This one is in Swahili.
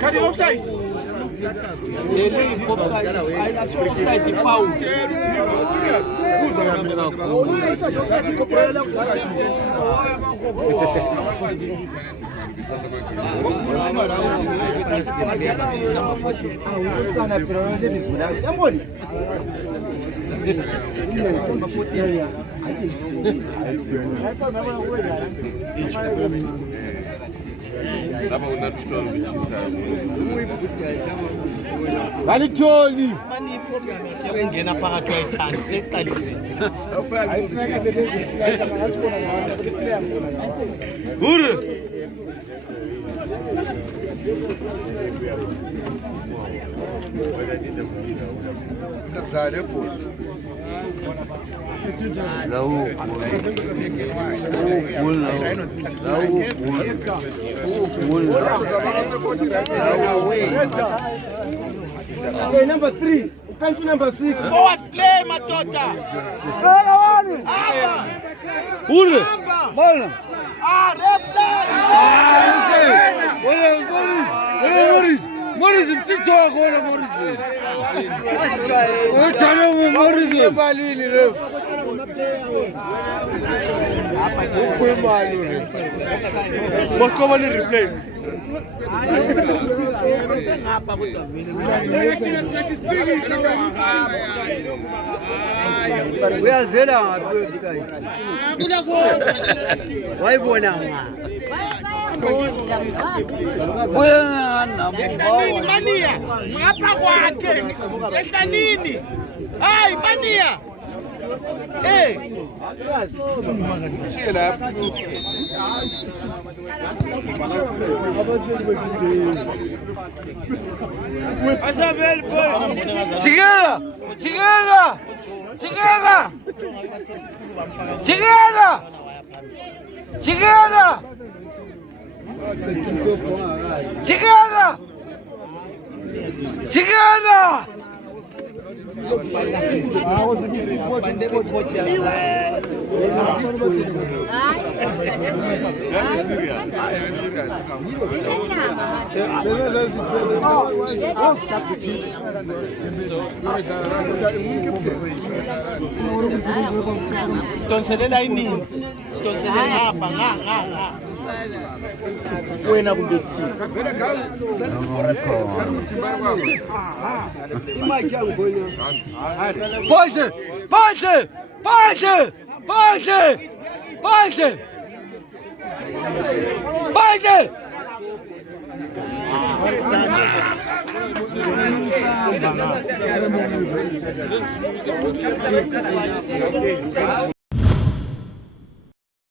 Kadi offside. Offside foul. Laba unatutolo bichisa. Valitoli. Mani problem yakungena phakathi kwayithanda seqalisile. Hurre. Dale pues. Okay, number 3. Country number 6. Forward play matota. Hurre. Bola. Morris mtito wako na Morris. Wewe Morris balini ref. Ukwe malu ref. Moscow ni replay. Uyazela ngapi website? Wayibona nga. Mania ngapha kwakhe esanini hayi mania Chela lapha. Asabel boy. Tonselela inini tonselela ngapha wena kumbe thina imachi yangigonya Pode!